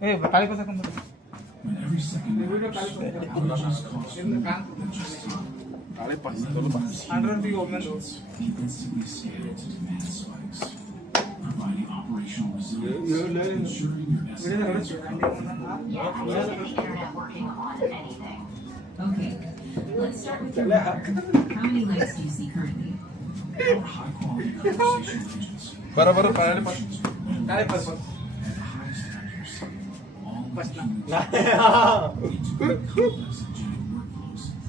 ಕಾಳಿ ಪಸ ಕಾಳಿ ಪಸ್ ಅಂಡ್ರಂತಿಗೆ ಒಮ್ಮೆ Okay, let's start with your work. How many legs do you see currently? बरोबर काळे पास काळे पस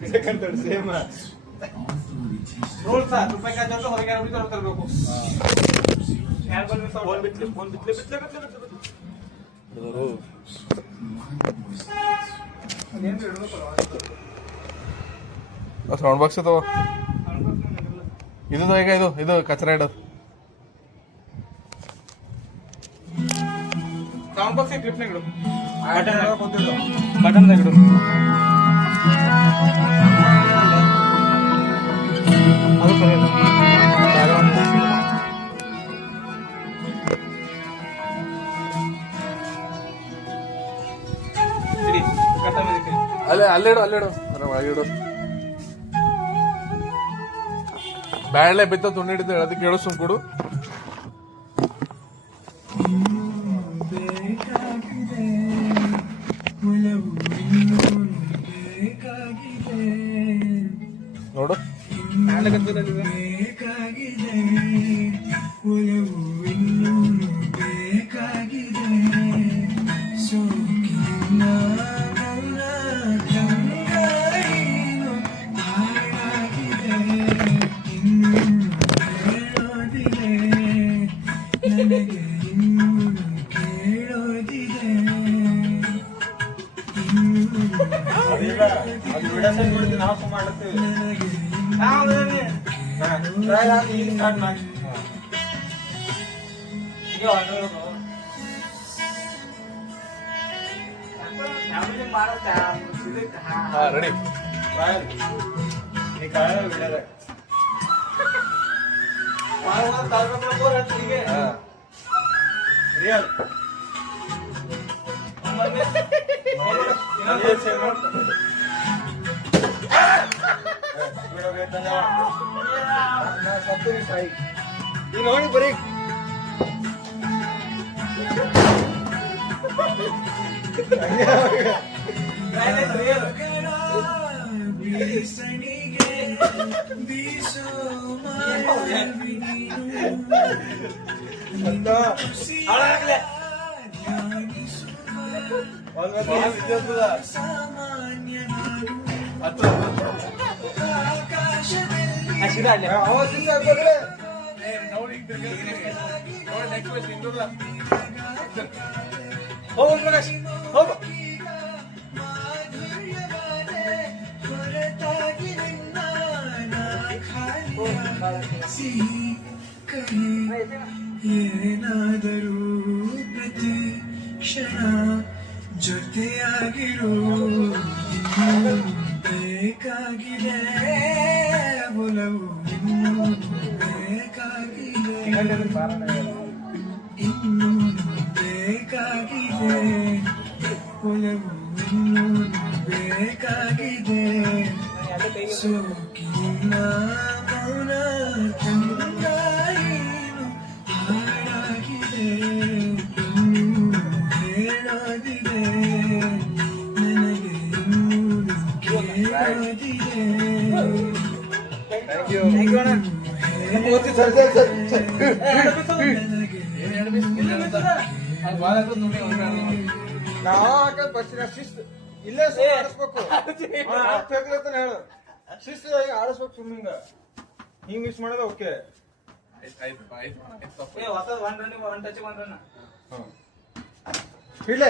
second third same role सा रुपये का जातो ಹೊರಗೆ ನೋಡಿ ತರಬೇಕು ಯಾರ್ ಬಾಲ್ ಬಿತ್ಲೆ ಅದೇನು ಇಡೋದು ಸೌಂಡ್ ಬಾಕ್ಸ್ ಅದು ಇದು ಈಗ ಇದು ಕಚರಾ ಇಡೋದು ಸೌಂಡ್ ಬಾಕ್ಸ್ ಕ್ಲಿಪ್ ನ ಇಡು ಬಟನ್ ಇಡು ಅದು ಸರಿ ಇಡಿ ಕಟ್ಟ ಮೇಲೆ ಅಲ್ಲಿಡು ಒಳಗಿಡು ಬ್ಯಾಡ್ಲೆ ಬಿತ್ತ ತುಂಡು ಹಿಡಿದು ಅದಕ್ಕೆ ಹೇಳು ಸುಮ್ ಕೊಡು ನೋಡು ನಾವು ಸುಮ್ಮ ಮಾಡುತ್ತೇವೆ ರೆಡಿ ರಿಯಲ್ ನೋಡಿ ಬರೀ ಏನಾದರೂ ಪ್ರತಿ ಕ್ಷಣ ಜೊತೆಯಾಗಿರೋ ಬೇಕಾಗಿದೆ ಒಲವು ಇನ್ನೂ ಬೇಕಾಗಿದೆ ಇನ್ನೂ ಬೇಕಾಗಿದೆ ಒಲವು ಇನ್ನೂ ಬೇಕಾಗಿದೆ ಸೋಕಿನ ಮೌನ ತಂಗಾಯಿನು ಹಾಡಾಗಿದೆ ಇನ್ನೂ ಹೇಳಾಗಿದೆ ನನಗೆ ಇನ್ನೂ ಕೇಳಾಗಿದೆ ಇಲ್ಲೇ ಆಡಿಸ್ಬೇಕು ಹೇಳು ಶಿಸ್ತು ಆಡಿಸ್ಬೇಕು ಸುಮ್ಮಿಂಗ ಹಿಂಗ್ ಮಿಸ್ ಮಾಡೋದು ಓಕೆ ಇಲ್ಲೇ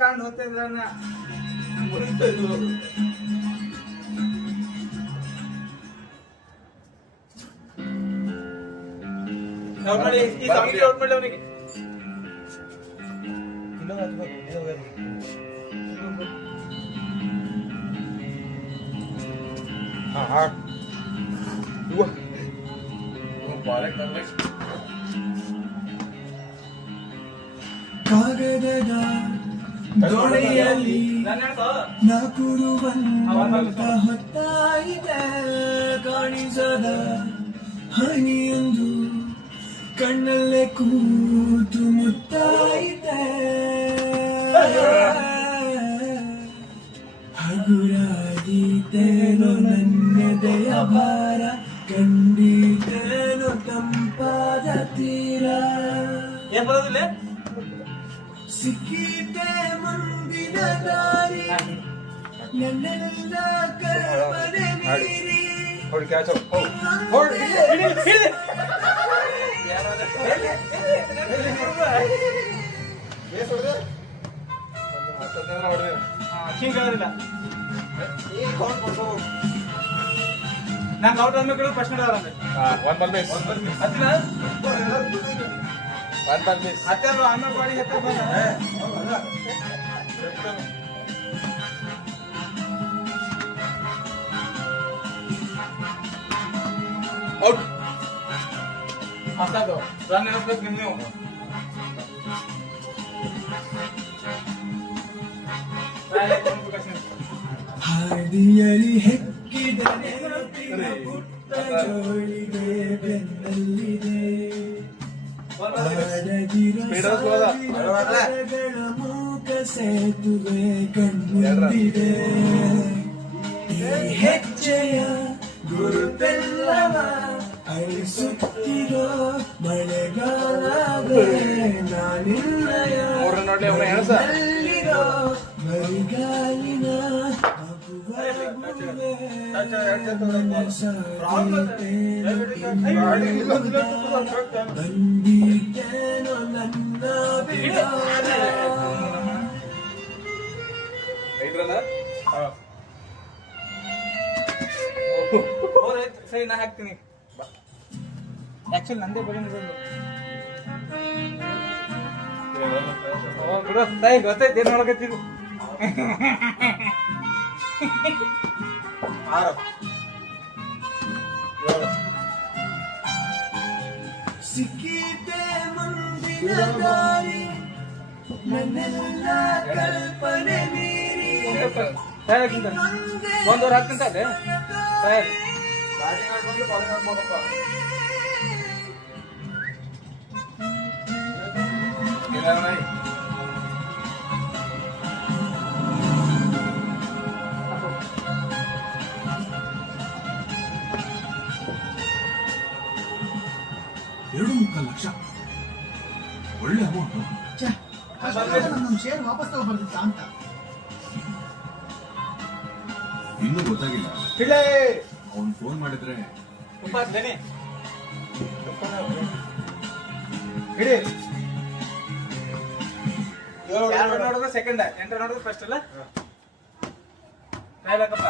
ಕಾಂಡ್ ಹೋಗ್ತಾ ಇದ್ರ ಔಟ್ ಮಾಡಿ ಈ ಸಂಗೀತ ಔಟ್ ಮಾಡಿ ಅವನಿಗೆ ಕಾಗದದ ದೊರೆಯಲ್ಲಿ ನಕುರುವಂತ ಹೊತ್ತಾಯಿತೆ ಕಾಣಿಸದ ಹನಿಯೊಂದು ಕಣ್ಣಲ್ಲೇ ಕೂತು ಮುತ್ತಾಯಿತೆ ಹಗುರಾದೀತೇನೋ ನನ್ನೆದೆಯ ಭಾರ ಕಂಡೀತೇನೋ ತಂಪಾದ ತೀರ ಸಿಕ್ಕಿತೆ ಮುಂದಿನ ದಾರಿ ನನ್ನೆಲ್ಲ ಕಲ್ಪನೆ ಮೀರಿ ಹೊಡಿ ಕ್ಯಾಚ್ ಹೊಡಿ ನಂಗೆ ಔಟ್ ಅಂದ್ಮೇಲೆ ಫಸ್ಟ್ ಒನ್ ಬಾಲ್ ಮಿಸ್ ಹತ್ತೆ ಆಮೇಲೆ ಬಾಡಿ ಔಟ್ ಹತ್ತದು ರನ್ ಇರಬೇಕು ನೀವು ಹಾದಿಯಲಿ ಹೆಕ್ಕಿದರೆ ಪುಟ್ಟ ಜೋಳಿಗೆ ಬೆನ್ನಲ್ಲಿದೆ ಮೂಕ ಸೇತುವೆ ಕಣ್ಮುಂದಿದೆ ಈ ಹೆಜ್ಜೆಯ ಗುರುತೆಲ್ಲವ ಅಳಿಸುತ್ತಿರೋ ಮಳೆಗಾಲವೇ ನಾನಿನ್ನಯ ನಲ್ಲಿರೋ ಮರಿಗಾಲಿನ ಬಂದಿದ್ದೇನೋ ನನ್ನ ಬಿಡೋರೆ ಸರಿ ನಾ ಹಾಕ್ತೀನಿ ಆಕ್ಚುಲಿ ನಂದೇ ಬರೀ ಬಿಡು ತಾಯಿ ಗೊತ್ತೈತಿ ಏನ್ ನೋಡಕತ್ತಿದ್ದು ಸಿಕ್ಕಿದೆ ಮುಂದಿನ ದಾರಿ ನನ್ನೆಲ್ಲ ಕಲ್ಪನೆ ಮೀರಿ ಒಂದೂವರೆ ಹಾಕ್ತಿಂತ ಅದೇ ತಯಾರಿ ಲಕ್ಷ ಒಳ್ಳೆ ಅಮೌಂಟ್ ನಮ್ಮ ಶೇರ್ ವಾಪಸ್ ತಗೊಬರ್ತಿತ್ತ ಅಂತ ಇನ್ನೂ ಗೊತ್ತಾಗಿಲ್ಲ. ಇಲ್ಲೇ ಅವ್ನು ಫೋನ್ ಮಾಡಿದ್ರೆ ಹಿಡಿ ನೋಡಿದ್ರೆ ಸೆಕೆಂಡ್ ಎಂಟರ್ ನೋಡಿದ್ರೆ ಫಸ್ಟ್ ಅಲ್ಲ ಕಾಯ್ಬೇಕಪ್ಪ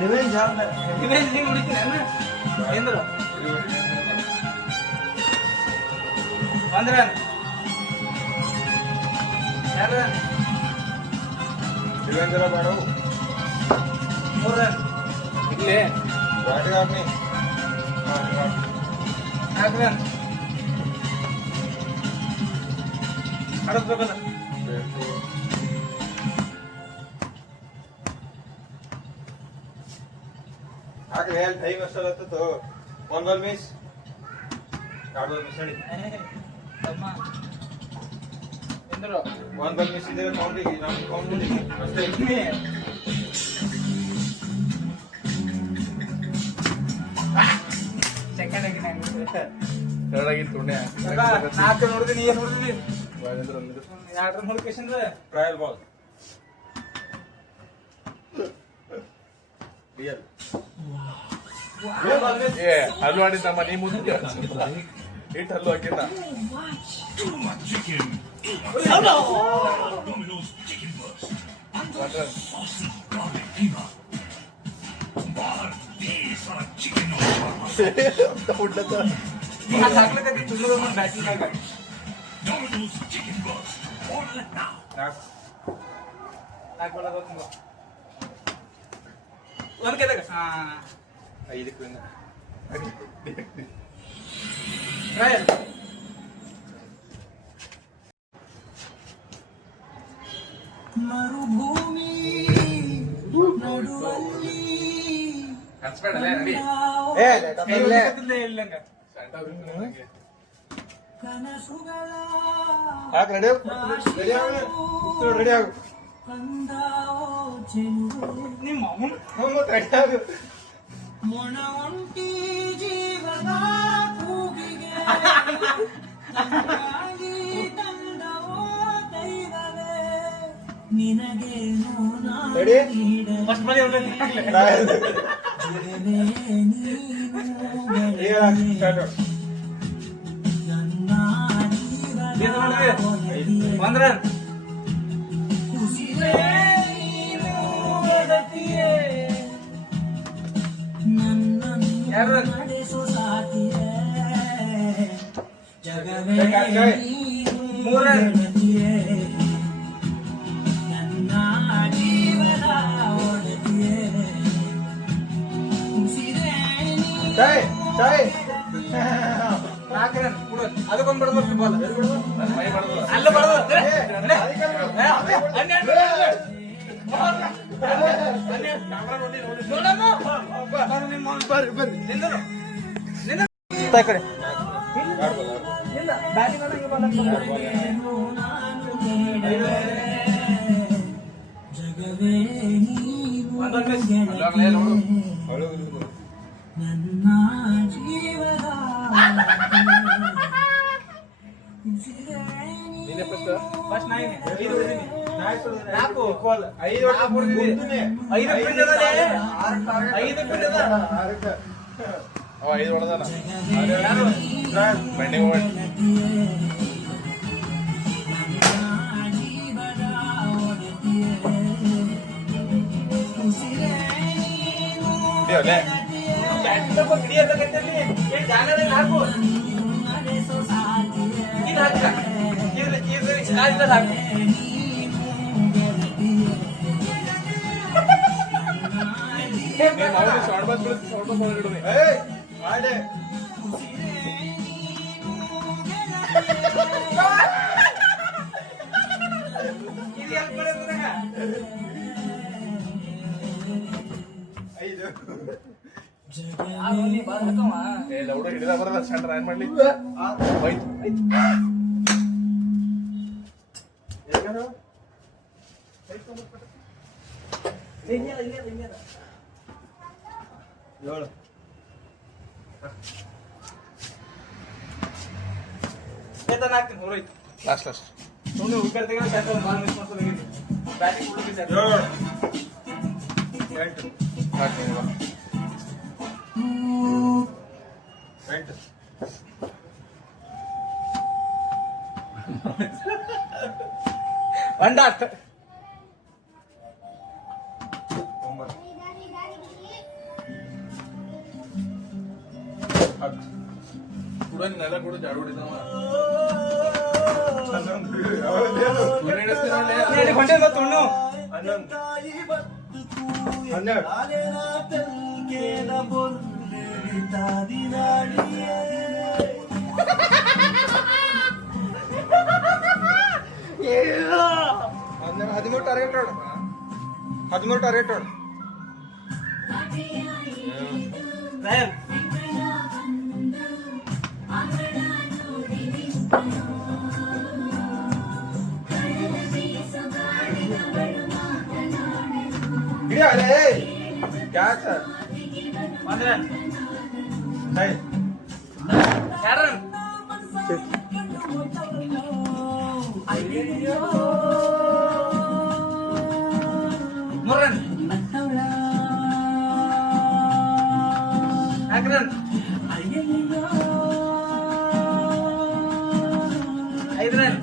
ರಿವೆಂಜ್ ನೀವು ಹುಡುಕಿನ ಎಂದ್ರು ಒಂದ್ ರನ್ ಎರಡು ರನ್ ರಿವೆಂಜ್ ಬೇಡ 3 ರನ್ ಇಲ್ಲಿ ಬ್ಯಾಟಿಂಗ್ ಆಗ್ನಿ 4 ರನ್ ಆಡೋದ್ಬೇಕಲ್ಲ ಹಾಗೆ ಹೇಳಿ ಟೈಮ್ ಅಷ್ಟೊತ್ತು 1 ಬಾಲ್ ಮಿಸ್ 2 ಬಾಲ್ ಮಿಸ್ ಹೇಳಿ ಎಂದ್ರು 1 ಬಾಲ್ ಮಿಸ್ ಇದೆ ಕೌಂಟಿಗೆ ನಾವು ಕೌಂಟಿಗೆ ಅಷ್ಟೇ ಸೆಕೆಂಡ್ ಆಗಿ ಥರ್ಡ್ ಆಗಿ ತುಣೆ 4 ನೋಡಿದ್ರಿ ನೀ ನೋಡಿದ್ರಿ 2 ನೋಡಿಕೇಶನ್ ಟ್ರಯಲ್ ಬಾಲ್ ರಿಯಲ್ ಏ ಹಲ್ಲು ಆಡಿದ್ದಮ್ಮ ನೀ ಮುಂದೆ ಇಟ್ಟು ಹಲ್ಲು ಹಾಕಿದ್ದ ಒಂದ್ ಕೈದಾಗ 5 ಟ್ರಯಲ್ ಮರುಭೂಮಿ ನಡುವಲ್ಲಿ ಕನಸುಗಳ ರೆಡಿ ಆಗು ಕಂದಾವೋ ಚೆಲುವೆ ನಿಮ್ಮ ರೆಡಿ ಆಗು ಮೊಣ ಒಂಟಿ ಜೀವದ ಕೂಗಿಗೆ ತಂದವೋ ದೈವವೇ ನಿನಗೇನು ರೆಡಿ ಫಸ್ಟ್ ಮನೆ ಬಂದ್ರ ನಡೆಸೋ ಸಾತಿಯೇ ಜಗವೇ ಮೂರ ನನ್ನ ಜೀವದ ಒಡತಿಯೇ ಉಸಿರೇ ಚಾಯ್ ಚಾಯ್ ಅದಕ್ಕೊಂದು ಬಡದು ಬಾಲ್ ಅಲ್ಲ ಬಡದು ಕಡೆ ಜಗವೇ ನನ್ನ ಜೀವದ ಫಸ್ಟ್ ನಾಯಿನೇ 4 5 ಹೊಡೆದಾನ ಬೆಂಡಿಂಗ್ ಶಾರ್ಟ್ ಬಸ್ ಮಾಡೆ ಲೌಡ ಹಿಡಿದ ಬರಲ್ಲ ಸೆಂಟರ್ ಏನ್ ಮಾಡ್ಲಿ ಏಳು ಹಾಕ್ತೀನಿ ಹೊರೈತು ಲಾಸ್ಟ್ ಲಾಸ್ಟ್ ಸುಮ್ಮನೆ ಉಳ್ಕಲ್ ತೆಗೆದು ಸೆಂಟರ್ ಬಾಲ್ ಮಿಸ್ ಮಾಡ್ಕೊಂಡು ಬ್ಯಾಟಿಂಗ್ ಹುಡುಗಿ ಸೆಂಟರ್ 8 ಒಂದಾತ್ ಕೂಡ ನೆಲ ಕೂಡ ಜಾಡು ಹೊಡಿತಾವ ಹದಿಮೂರು ಟಾರ್ಗೆಟ್ ನೋಡು 13 ಟಾರ್ಗೆಟ್ ನೋಡು क्या sir Murran Akran Aidran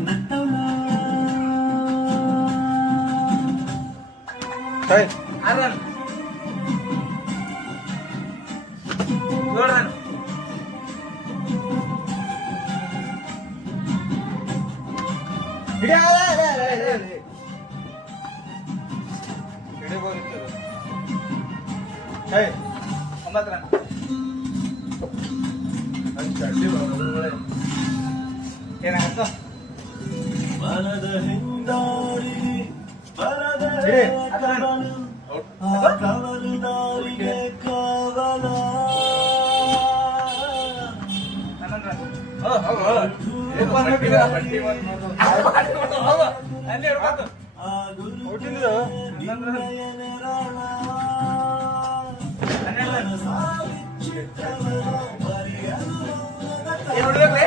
Hey Aran Jordan ಹೇ 9 ರನ್. ಏನಾಗತ್ತ ಬಲದ ಹಿಂದಾಡಿ ಬಲದ ಇಡಿ. ಕವಲು ಆ ಕವಲು ದಾರಿಗೆ ಕವಲ 11 ರನ್. ಅಲ್ಲಿ ಹಿಡ್ಕೊತು. ಔಟಿಂದು 11 ರನ್. 12 ರನ್. ಏನ್ ಹೊಡಿಬೇಕ್ರಿ?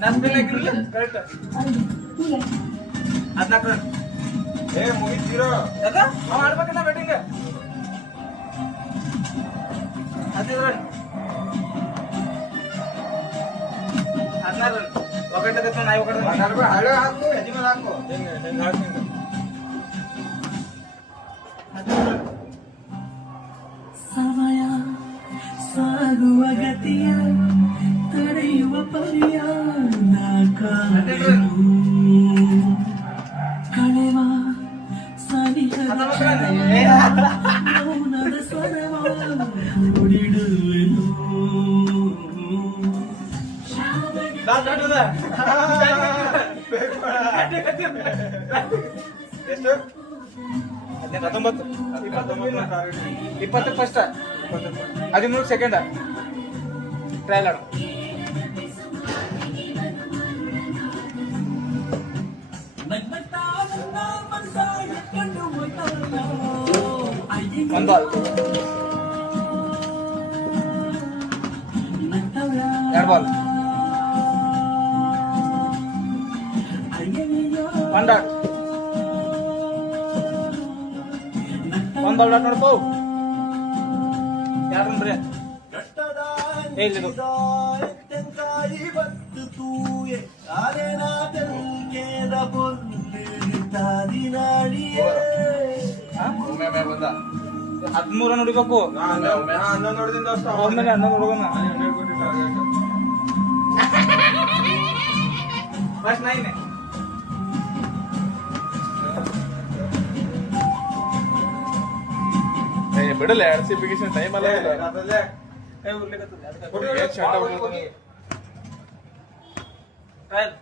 ನಾನ್ ಬಿಲ್ ಹಾಕಿರಲಿಲ್ಲ ಕರೆಕ್ಟ್ 14 ರನ್. ಏ ಮುಗಿತೀರೋ ಯಾಕ ನಾವು ಆಡ್ಬೇಕಲ್ಲ ಬ್ಯಾಟಿಂಗ್ 15 ರನ್ 16 ರನ್ ఒకటి నాయి ఒకటి హలో ಹಾಕು ಯಜಮಾನ ಹಾಕು ಹೆಂಗೆ ಹಾಕು ಸಮಯ ಸಾಗುವ ಗತಿಯ ತಡೆಯುವ ಪರಿಯ ಕಾಣೆನು ಕಳೆವ ಸನಿಹದ ಮೌನದ ಸ್ವರವ ನುಡಿಡುವೆನು ಎಷ್ಟು 19 20 ಫಸ್ಟ್ 13 ಸೆಕೆಂಡ್ ಟ್ರಯಲ್ ಆಡು ಒಂದು ball 2 ball 1 dot 1 ball dot ನೋಡ್ಕೋ 2 ರನ್ ರೀ ಹೇಳಿದು ಬತ್ತು ತೂಯೆ ಆರೆನಾದಲ್ ಕೇದ ಪೊಲ್ಲಿಡಿತಾದಿನಾಡಿಯೇ 13 ರನ್ ಹೊಡಿಬೇಕು ನೋಡಿದಿಂದ ಒಮ್ಮೆಲೆ 11 ಹುಡುಗನ ಫಸ್ಟ್ 9 ಬಿಡಲ್ಲ RCBಗೆ ಟೈಮ್ ಅಲ್ಲ ಅದಲ್ಲೇ ಕೈ ಉರ್ಲಿಕತ್ತದ ಏನ್ ಚಂಡ ಹೊಡ್ಕೊತಾನೆ. ಟ್ರಯಲ್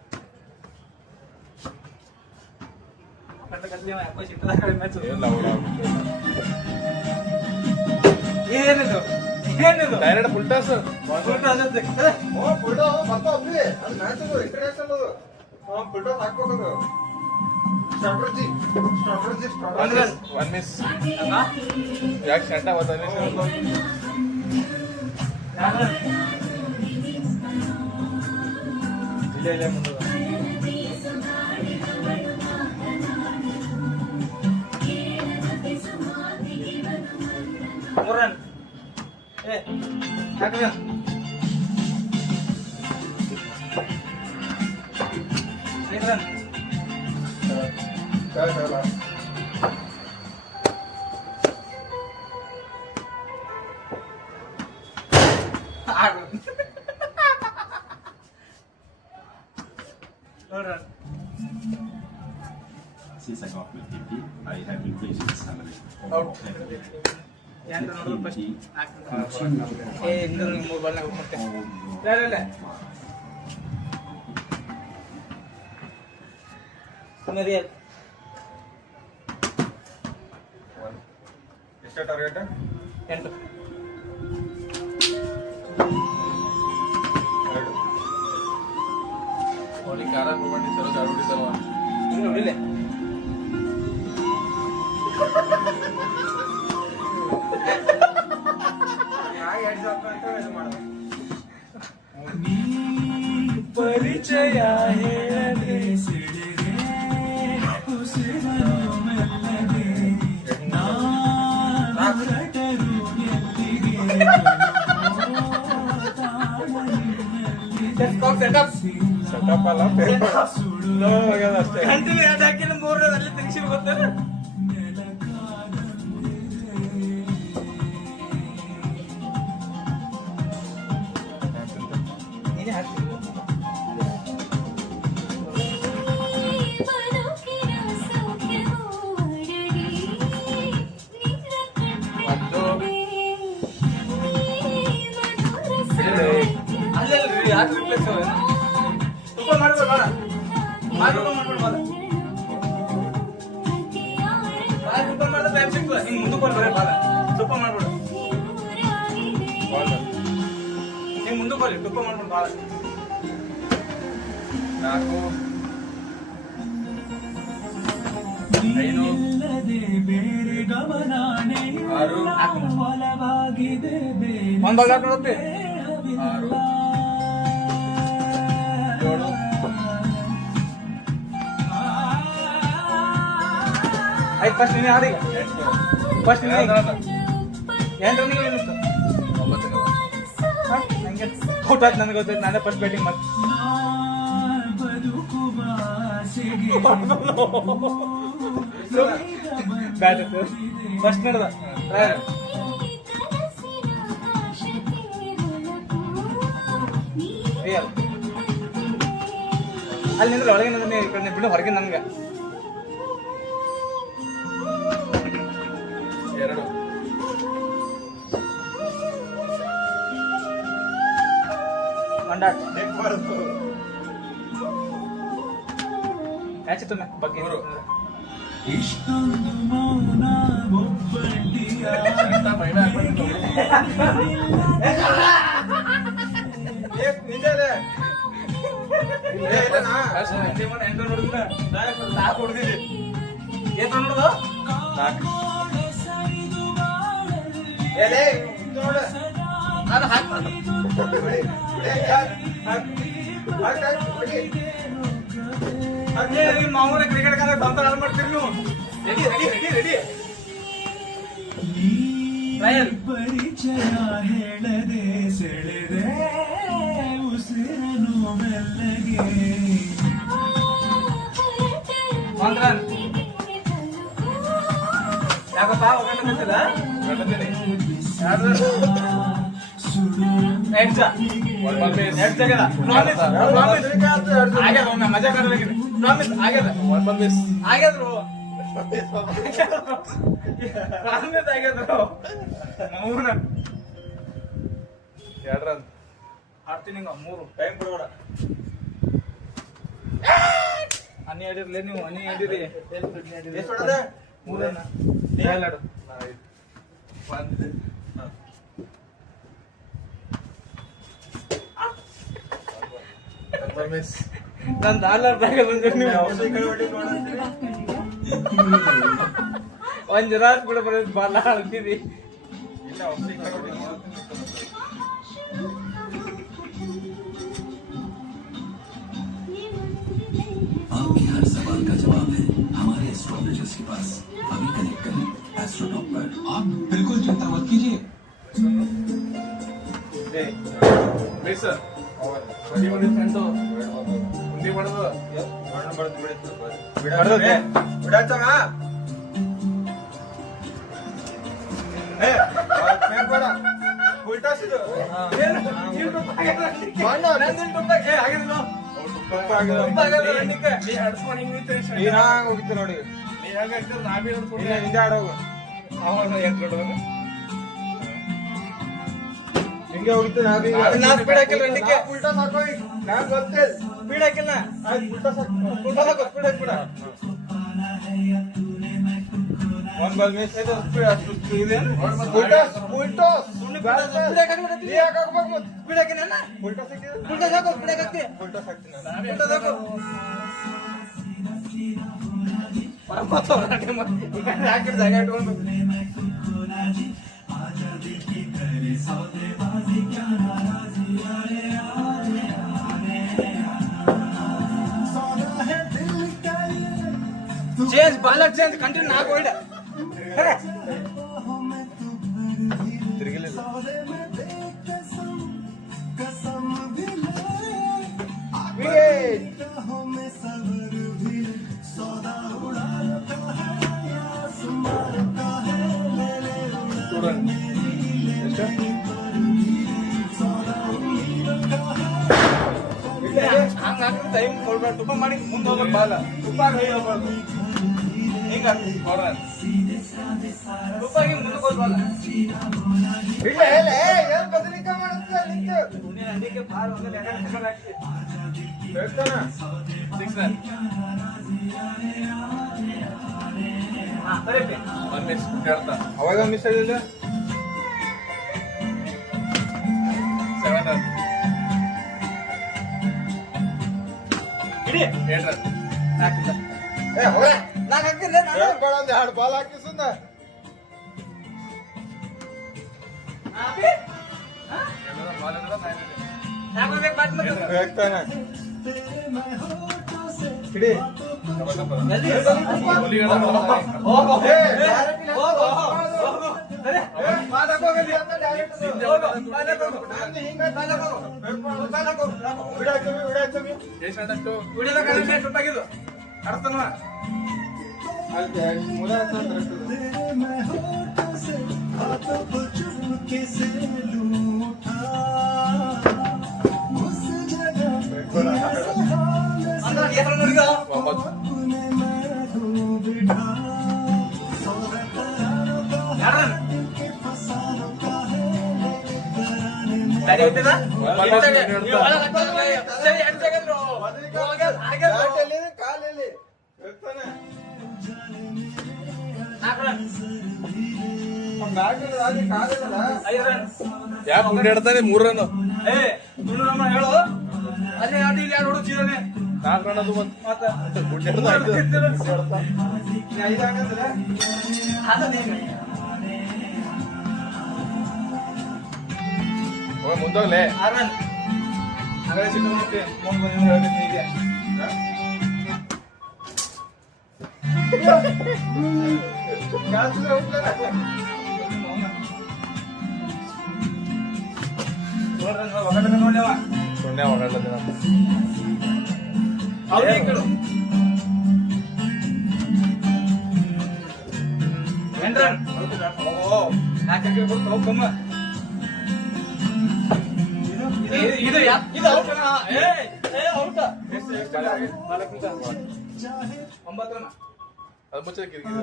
ಕಟ್ಟಕತ್ಲಿ ಯಾಕೋ ಸಿಟ್ಟದಾಗ ಮ್ಯಾಚ್ ಎಲ್ಲ ಔಟ್ ಆಗ್ಬಿಟ್ಟು. ಏನಿದು ಏನಿದು ಡೈರೆಕ್ಟ್ ಫುಲ್ ಟಾಸ್ ಫುಲ್ ಅಜತ್ತೆ ಓ ಫುಲ್ಡೋ ಬರ್ತಾ ಒಬ್ಬಿ ಅದು ಮ್ಯಾಚ್ ಅದು ಇಂಟರ್ನ್ಯಾಷನಲ್ ಅದು ಫುಲ್ಡೋ ಹಾಕ್ಬೇಕದು ಸ್ಟ್ರಾಟಜಿ 1 ರನ್ 1 ಮಿಸ್ ಯಾಕೆ ಚಂಡ ಹೋತಾನೆ ಇಲ್ಲೇ ಮುಂದೆ 3 ರನ್ ಏ 4 run 5 run Since I got my PP, I have increased the salary. Out ಏನು ನೋಡೋದು ಫಸ್ಟ್ ಏ ಇನ್ನೂ 3 ಬಾಲ್ ನಾಗ ಮತ್ತೆ ಇಲ್ಲ ಸುಮ್ಮನೆ ಎಷ್ಟು ಟಾರ್ಗೆಟ್ 8 ಅವನಿಗೆ ಕಾರ ಹೋಗ್ಬಂಡಿ ಸರ್ ಗಾಡಿ ಹೊಡಿತಾರವ ನೋಡಿಲ್ಲ ಪರಿಚಯ ಹೇಳದೆ ಸಿಡಿಗೆ ಉಸಿರನು ಮೆಲ್ಲಗೆ ನಾಟರು ಎಲ್ಲಿಗೆ ಸೆಟಪ್ ಅಲ್ಲ ಪೇಪರ್ ಸುಳ್ಳು ಹೋಗ್ಯದ ಅಷ್ಟೇ ಕಂಟಿನ್ಯೂ 2 ಹಾಕಿನ 3 ಅಲ್ಲಿ ತೆಗಿಸಿ ಗೊತ್ತ ನೆಲ ಹಿಂಗ್ ಮುಂದಕ್ಕೆ ಬಂದು ಬರೀ ಬಾಲ ತುಪ್ಪ ಮಾಡ್ಬಿಡು ಹಿಂಗ್ ಮುಂದಕ್ಕೆ ಬರ್ರಿ ತುಪ್ಪ ಮಾಡ್ಬಿಡು ಬಾಲ 4 5 ಬೇರೆ ಗಮನಾನೇ 6 ಒಲವಾಗಿದೆ ಬೇರೆ ಒಂದ್ ಬಾಲ್ ನೋಡುತ್ತೆ 6 7 ಆಯ್ತು ಫಸ್ಟ್ ನೀನೇ ಆಡಿ ಫಸ್ಟ್ ನೀನೇ 8 ರನ್ನಿಂಗ್ ಏನಿತ್ತು 9 ನಂಗೆ ಔಟ್ ಆಯ್ತು ನನಗೆ ಗೊತ್ತಾಯ್ತು ನಾನೇ ಫಸ್ಟ್ ಬ್ಯಾಟಿಂಗ್ ಮತ್ತೆ ಬ್ಯಾಟ್ ಫಸ್ಟ್ ನಡೆದ ಅಲ್ಲಿ ನಿಂದ್ರೆ ಒಳಗೆ ನನಗೆ ಈ ಕಡೆ ಬಿಡು ಹೊರಗೆ ನನ್ಗೆ 2 ಮ್ಯಾಚ್ ಇತ್ತು ಬಗ್ಗೆ ಇಷ್ಟೊಂದು ಮೌನ ಒಬ್ಬಟ್ಟಿಯ ಮಾಮೂಲ ಕ್ರಿಕೆಟ್ ಕಾಲ ಬಂತ ಮಾಡ್ತೀರಿ ನೀವು ರೆಡಿ ಪರಿಚಯ ಹೇಳದೆ ಸೆಳೆದೆ ಉಸಿರನು ಮೆಲ್ಲಗೆ 1 ರನ್ ಯಾಕಪ್ಪ ಒಗಂಡಿಲ್ಲ ಮಜಾ ಆಗ್ಯಾದ್ರು ಆಡ್ತೀನಿ 3 ಟೈಮ್ ಕೊಡೋಣ ಹನಿ ಆಡಿರ್ಲಿ ನೀವು ಹನಿ ಆಡಿರಿ 3 ರನ್ ಆಡು ನಾನು ದಾರ್ಲಾರ್ದಾಗ ಬಂದ್ರೆ ನೀವು ಒಂದ್ ಜನ ಕೂಡ ಬರೋದು ಬಾಲ ಆಡ್ತೀವಿ आपके हर सवाल का जवाब है हमारे एस्ट्रोलॉजर्स के पास। अभी कनेक्ट करें एस्ट्रोटॉक पर। आप बिल्कुल चिंता मत कीजिए। ಸರ್ ಬಡಿ ಬಡಿ ಫ್ರೆಂಡು ಮುಂದೆ ಬಡದು ಬಿಡಾಚಮ್ಮ ಉಲ್ಟಾಸಿದು ಹೋಗಿತ್ತು ನೋಡಿ ಹಿಂದೆ ಆಡೋಗು ಹಿಂಗೆ ಹೋಗಿತ್ತು ಸ್ಪೀಡ್ ಹಾಕಿಲ್ಲ ಉಲ್ಟಾ ಸಾಕೋ ನಾನ್ ಗೊತ್ತೇ ಸ್ಪೀಡ್ ಹಾಕಿಲ್ಲ ಉಲ್ಟಾ ಸಾಕು ಸ್ಪೀಡ್ ಹಾಕ್ಬಿಡ ಒಂದ್ ಬಾಲ್ ಮಿಸ್ ಆಯ್ತು ಸ್ಪೀಡ್ ಉಲ್ಟಾ ಉಲ್ಟಾ ಸ್ಪೀಡ್ ಹಾಕಿನ ಉಲ್ಟಾ ಸಾಕು ಸ್ಪೀಡ್ ಹಾಕ್ತಿ ಉಲ್ಟಾ ಸಾಕ್ತೀನಿ ಉಲ್ಟಾ ಸಾಕು ಹಾಕಿಡ್ ಜಾಗ ಇಟ್ಕೊಂಡು चेंज बालर चेंज कंटिन्यू ना कोई ಟೈಮ್ ಕೊಡ್ಬೇಡ ತುಪ್ಪ ಮಾಡಿ ಮುಂದೆ ಹೋಗ್ಬೇಕು ಬಾಲ ತುಪ್ಪ ಹೋಗ್ಬಾರ್ದು ಹಿಂಗ ತುಪ್ಪಾಗಿ ಮುಂದಕ್ಕೆ ಹೋಗ್ಬಾರ್ದು ಇಲ್ಲ ಇಲ್ಲ ಏನ್ ಬದಲಿಕೆ ಮಾಡುತ್ತೆ ನೀನು ಅದಕ್ಕೆ ಬಾಲ್ ಒಂದು ಲೆಕ್ಕ ಹಾಕಿ ಹೇಳ್ತಾನ 6 ರನ್ ಹಾ ಸರಿ ಒನ್ ಮಿಸ್ ಹೇಳ್ತಾ ಅವಾಗ ಮಿಸ್ ಆಗಿಲ್ಲ 7 ರನ್ ಇಡಿ 8 ರನ್ ನಾಲ್ಕಿಂದ ಏ ಹೋಗ ನಾಲ್ಕು ಹಾಕ್ತಿಲ್ಲ ನಾನು ಹೇಳ್ಬೇಡ ಒಂದ್ 2 ಬಾಲ್ ಹಾಕಿ ಸುಂದ ಬಾಲ್ ಅಂದ್ರೆ 9 ಹಾಕೋಬೇಕು ಬಾಟ್ ಮತ್ತೆ ಹೇಳ್ತಾನೆ ಹಿಡಿ ಜಲ್ದಿ ಹೋಗೋ ಏ ಹೋಗು ಹೋಗು ಸರಿ ಮಾತಾಕೋಗಲಿ ಅಂತ ಡೈರೆಕ್ಟ್ ಹೋಗು ಮಾತಾಕೋಗು ನಾನು ಹಿಂಗ ಮಾತಾಕೋಗು ಮಾತಾಕೋಗು ವಿಡಾಚಮಿ ಎಷ್ಟು ರನ್ ಅಷ್ಟು ಉಳಿದ ಕಡೆ ಸುಟ್ಟಾಗಿದ್ದು ಅರ್ಥನ ಅಲ್ಲಿ ಮೂಲ ಕರೆಕ್ಟ್ ಅಂದ್ರೆ ಎಷ್ಟು ನೋಡಿದ 9 ಗಾಡಿ ಹೊಟ್ಟಿದ ಕಾಲಲ್ಲಿ ಹೇಳ್ತಾನೆ ಯಾಕೆ ಮುಂದಾಡ್ತಾನೆ 3 ರನ್ ಹೇಳು ಅದೇ ಆಟ ಇಲ್ಲಿ ಯಾರು ಹೊಡುತ್ತಿದ್ದಾನೆ 4 ರನ್ ಅದು ಮತ್ತೆ ಮುಂದೋಗ್ಲೆ ಆರನ್ ಆಗಲೇ ಸಿಟ್ಟು ಬಂದಿದೆ ಫೋನ್ ಬಂದಿದೆ ಹೇಳ್ಬೇಕು ಹೀಗೆ ನೋಡ್ಯವ ಸುಮ್ಮನೆ ಹೊರಡಲ್ಲ ದಿನ ಅವ್ರಿಗೆ ಕೇಳು 8 ರನ್ ಓ 4 ವಿಕೆಟ್ ಕೊಟ್ಟು ಹೋಗಮ್ಮ ಇದು ಔಟ್ ಔಟ್ ಎಷ್ಟು 9 ರನ್ ಅದು ಮುಚ್ಚೆ ಕಿರಿಕಿರಿ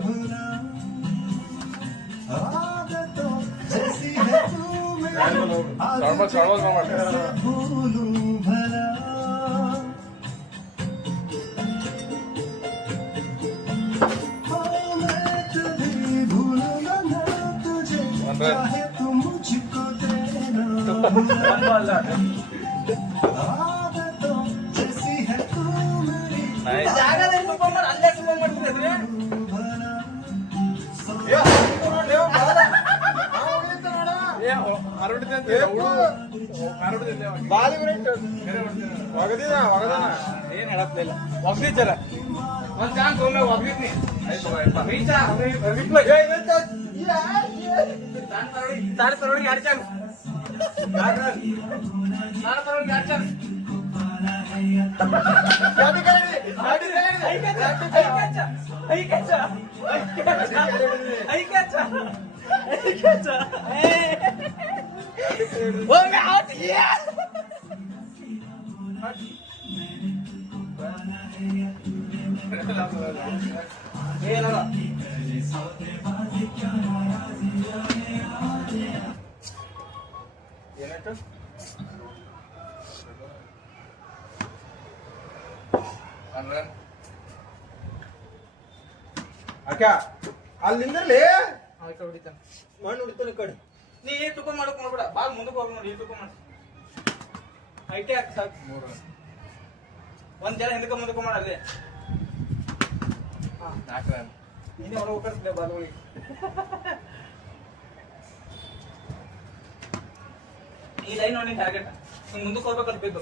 ಸಣ್ಣ ಮಾಡ್ತಾರೆ ಜಾಗದಲ್ಲಿ ಸುಬ್ಬಮ್ಮ ಅಲ್ಲೇ ಸುಬ್ಬಮ್ಮ ಮಾಡ್ತಿದ್ರೆ ಏನ್ ಹೇಳಪ್ಲಿಲ್ಲ ಒಗ್ದಿದ್ದಾರ ಒಂದ್ ಚಾನ್ಸ್ ಒಮ್ಮೆ ಒಗ್ದಿದ್ನಿ ಸಾಡೆ ತರೋಳಿಗೆ 2 ಚಾನ್ಸ್ ಸಾಡೆ ತರೋಳಿಗೆ 2 ಚಾನ್ಸ್ ಏನಲ್ಲ ಏನಾಯ್ತು ಅಕ್ಕ ಅಲ್ಲಿ ನಿಂದ್ರಲಿ ಹೊಡಿತಾನೆ ಮಣ್ಣು ಹೊಡಿತಾನೆ ಕಡೆ ನೀ ತುಪ್ಪ ಮಾಡಕ್ ಮಾಡ್ಬೇಡ ಬಾಳ ಮುಂದಕ್ಕೆ ಹೋಗಿ ನೋಡಿ ತುಪ್ಪ ಮಾಡಿ ಐಟೆ ಹಾಕಿ ಸಾಕು 3 ರನ್ ಒಂದ್ ಜನ ಹಿಂದಕ್ಕೆ ಮುಂದಕ್ಕೆ ಮಾಡಲ್ಲಿ 4 ರನ್ ನೀನೇ ಹೊರ ಹೋಗ್ತಿದ್ದೆ ಬಾಲ್ಗಳಿಗೆ ಈ ಲೈನ್ ನೋಡಿ ಟಾರ್ಗೆಟ್ ಹಿಂಗ್ ಮುಂದಕ್ಕೆ ಹೋಗ್ಬೇಕಂತ ಬಿದ್ದು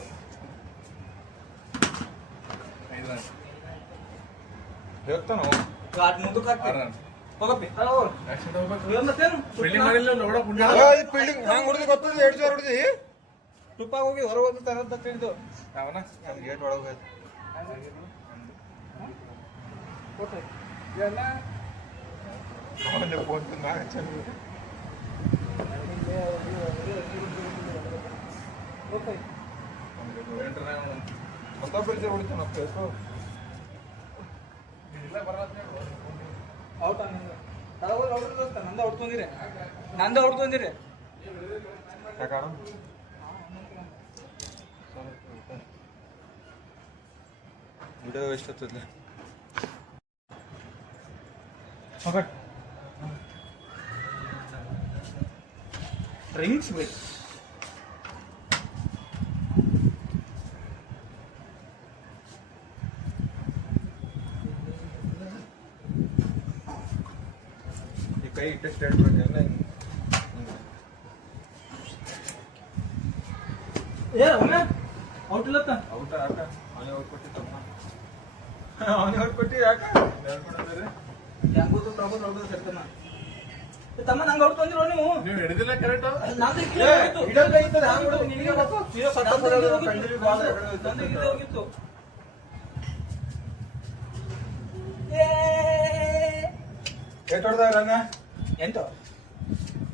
5 ರನ್ ಹೇಳ್ತಾನ ಗಾಡ್ ಮುಂದಕ್ಕೆ 6 ಹಾಕ್ತಿ ರನ್ ಹೋಗಪ್ಪಿ ಆಕ್ಷನ್ ಹೋಗ್ಬೇಕು ಇವ್ ಮತ್ತೇನು ಫೀಲ್ಡಿಂಗ್ ಮಾಡಿಲ್ಲ ನೋಡ ಪುಣ್ಯ ಫೀಲ್ಡಿಂಗ್ ಹಂಗ್ ಹೊಡೆದು ಗೊತ್ತದ 2 ಜೋರ್ ಹೊಡೆದಿ ತುಪ್ಪ ಹೋಗಿ ಹೊರ ಹೋಗಿ ತರದ್ ತಿಳಿದು ಅವನ ಗೇಟ್ ಒಳಗೆ ಹೋಯ್ತು ಎಲ್ಲ ಅವನ ಫೋನ್ ಮಾಡಿ ಚೆನ್ನಾಗಿ ಮತ್ತೊಬ್ಬರಿಗೆ ಹೊಡಿತಾನ ಔಟ್ ನಂದ ಔಟ್ ತೊಂದಿರಿ ನಂದ ಔಟ್ ತೊಂದಿರಿ ಯಾಕಾಣ ವಿಡಿಯೋ ಎಷ್ಟೊತ್ತಿಲ್ಲ ಡ್ರಿಂಕ್ಸ್ ಬೇಕು. ಈ ಕೈ ಇಟ್ಟು ಸ್ಟ್ರೇಟ್ ಮಾಡಿ ಎಲ್ಲ ಹಿಂಗೆ. ಔಟ್ ಇಲ್ಲತ್ತ ಔಟ ಯಾಕ ಅವನೇ ಔಟ್ ಕೊಟ್ಟಿತ್ತಮ್ಮ. ಅವನೇ ಔಟ್ ಕೊಟ್ಟಿ ಯಾಕ ಹೇಳ್ಕೊಡೋದ್ರೆ ಹೆಂಗುದು ಪ್ರಭು ಸೆಡ್ತಮ್ಮ. ತಮ್ಮ ನಂಗೆ ಔಟ್ ತಂದಿರೋ ನೀವು. ನೀವು ಹಿಡಿದಿಲ್ಲ ಕರೆಕ್ಟ್. ನಂದು ಇಡಲ್ ಕೈ ಇರ್ತದೆ, ಹ್ಯಾಂಗ್ ಬಿಡೋದು ನಿನಗೆ ಗೊತ್ತು. ಸೀದಾ ಸತ್ತ ಬರೋದು, ಕಂಟಿನ್ಯೂ ಬಾಲ್ ಎಗರೋದು ಇರ್ತದೆ. ಹೋಗಿತ್ತು. ಏಟ್ ಹೊಡ್ದ ರನ್ನ? ಎಂಟು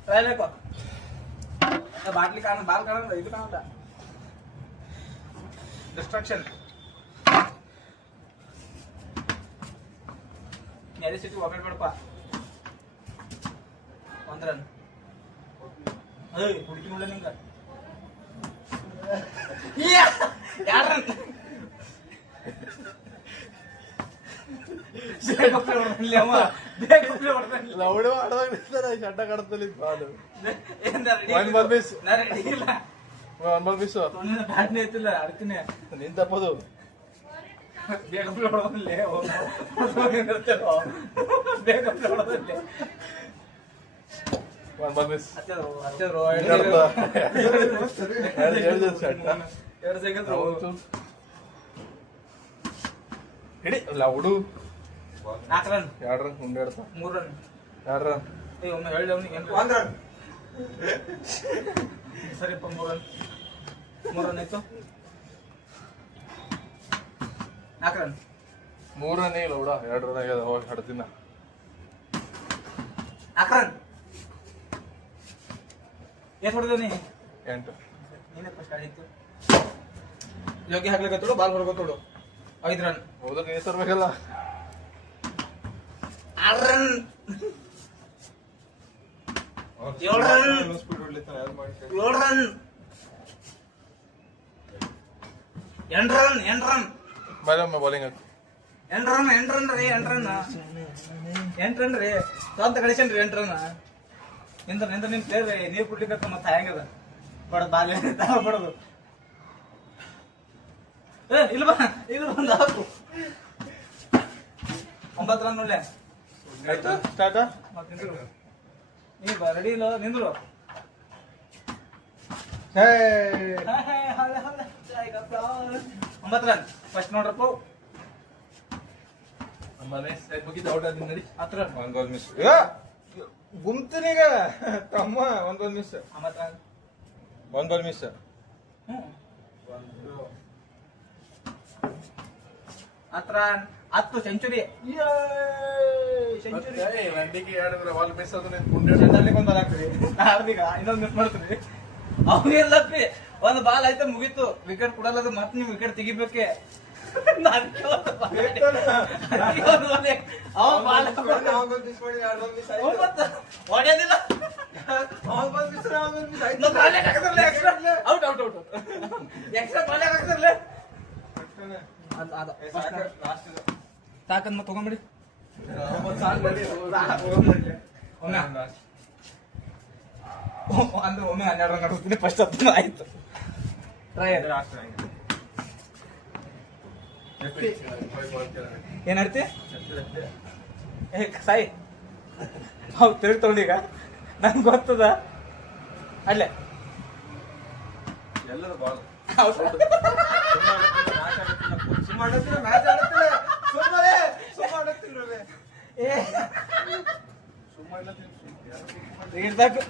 ಟ್ರೈಲೇಕೋ ಬಾಟ್ಲಿ ಕಾಣ ಬಾಲ್ ಕಾಣಲ್ಲ, ಇದು ಕಾಣಲ್ಲ. ಡಿಸ್ಟ್ರಾಕ್ಷನ್. ಎಲ್ಲಿ ಸಿಟಿ ಒಮ್ಮೆ ಬೇಡಪ್ಪ. ಒಂದ್ ರನ್. ಹುಡುಕಿ ನೋಡ ನಿಂಗ. ಯಾರ ರನ್? ಲೌಡಿ ಆಡದಾಗ ಚಡ್ಡ ಕಡತಲ್ಲಿ ಬಾಲು ಒನ್ ಬಾಲ್ ಮಿಸ್. ಇಲ್ಲ ಒನ್ ಬಾಲ್ ಮಿಸ್. ಬ್ಯಾಟ್ನೇ ಐತಿಲ್ಲ, ಅಡ್ತೀನಿ ನಿನ್ ತಪ್ಪದು. ಬೇಗ ಹೊಡೋದಲ್ಲೇ ಬೇಗ ಹೊಡೋದಲ್ಲೇ. One ball miss. ಹತ್ತಿದ್ರು 2 ಸೆಕೆಂಡ್ ಹಿಡಿ ಲೌಡು. 4 ರನ್, 2 ರನ್ ಮುಂದಾಡ್ತಾ. 3 ರನ್. 2 ರನ್. ಒಮ್ಮೆ ಹೇಳಿ ಅವ್ನಿಗೆ ಒಂದ್ ರನ್. ಸರಿಪ್ಪ 3 ರನ್. 3 ರನ್ ಆಯ್ತು. 4 ರನ್. 3 ರನ್ ಇಲ್ಲ ಲೌಡ. 2 ರನ್ ಆಗ್ಯದ. ಹೋಗಿ ಹಡ್ತಿನ. 4 ರನ್. ಎಷ್ಟು ಹೊಡೆದ ನೀ? 8. ನೀನೇ ಫಸ್ಟ್ ಆಡಿತ್ತು. ಯೋಗಿ ಹಾಕ್ಲಿಕ್ಕತ್ತೋಡು, ಬಾಲ್ ಹೊರಗೋತೋಡು. 5 ರನ್. ಹೋದ್ರೆ ನೀ ತರ್ಬೇಕಲ್ಲ. 6 ರನ್. ಅವ್ನು 7 ರನ್. ಸ್ಪೀಡ್ ಹೊಡ್ಲಿತ್ತಾನೆ, ಯಾರು ಮಾಡ್ತಾರೆ? 7 ರನ್. 8 ರನ್. 8 ರನ್. ಬಾಯೊಮ್ಮೆ ಬೌಲಿಂಗ್ ಹಾಕಿ. 8 ರನ್. 8 ರನ್ ರೀ. 8 ರನ್. 8 ರನ್ ರೀ. ಸ್ವಂತ ಗಳಿಸೇನ್ರಿ 8 ರನ್. ನಿಂದ ನಿನ್ ಪ್ಲೇಯರ್ ನೀರು ಕುಡ್ಲಿಕ್ಕ ಮತ್ತೆ ಹೆಂಗದ ಬಡದ್ ಬಾಲ್ ಬಡದು. ಇಲ್ಲ ಬಂದ ಹಾಕು. 9 ರನ್ ಒಳ್ಳೆ ಆಯ್ತು ಸ್ಟಾರ್ಟ್. ಮತ್ತೆ ನಿಂದ್ರು. ನೀ ರೆಡಿ ಇಲ್ಲ, ನಿಂದ್ರು. 9 ರನ್ ಫಸ್ಟ್ ನೋಡ್ರಪ್ಪ. ಮುಗಿದ ಔಟ್ ಆದ ನಡಿ. 10 ರನ್. ಒಂದ್ ಬಾಲ್ ಮಿಸ್. ಗುಮ್ತನೀಗ ತಮ್ಮ. ಒಂದ್ ಬಾಲ್ ಮಿಸ್. 9 ರನ್. ಒಂದ್ ಬಾಲ್ ಮಿಸ್. ಹ್ಮ್ 10 ರನ್. 10 ಸೆಂಚುರಿ. ಸೆಂಚುರಿ. ರಂಡಿಗೆ 2 ಬಾಲ್ ಮಿಸ್ ಆದ್ರೆ ನೀನು ಗುಂಡೆ ಚೆಂದಾಡ್ಲಿಕ್ಕೆ ಒಂದು ಬಾಲ್ ಹಾಕ್ತೀರಿ. ಆಡ್ದೀಗ ಇನ್ನೊಂದು ಮಿಸ್ ಮಾಡ್ತೀರಿ. ಅವೆಲ್ಲಪ್ಪಿ ಒಂದು ಬಾಲ್ ಆಯ್ತು ಮುಗೀತು. ವಿಕೆಟ್ ಕೊಡಲ್ಲ, ಮತ್ತೆ ನೀವು ವಿಕೆಟ್ ತೆಗಿಬೇಕೆ. ಹೊಡೆಯೋದಿಲ್ಲ. Out out out. Extra ball ಹಾಕ್ತಿರ್ಲಿ. ಸಾಕಂದ್ ಮತ್ತೆ ತಗೊಂಡ್ಬಿಡಿ. ಅಂದ್ರೆ ಒಮ್ಮೆ 12 ರನ್ ಆಡ್ತೀನಿ. ಫಸ್ಟ್ 10 ಆಯ್ತು. ಏನ್ ಆಡ್ತಿ? ಸಾಯಿ ಹೌದು ತಿರುಗಿ ತಗೊಂಡೀಗ ನನ್ಗೆ ಗೊತ್ತದ. ಅಲ್ಲೇ ಎಲ್ಲರೂ ಬಾಲ್ ಇರ್ಬೇಕು.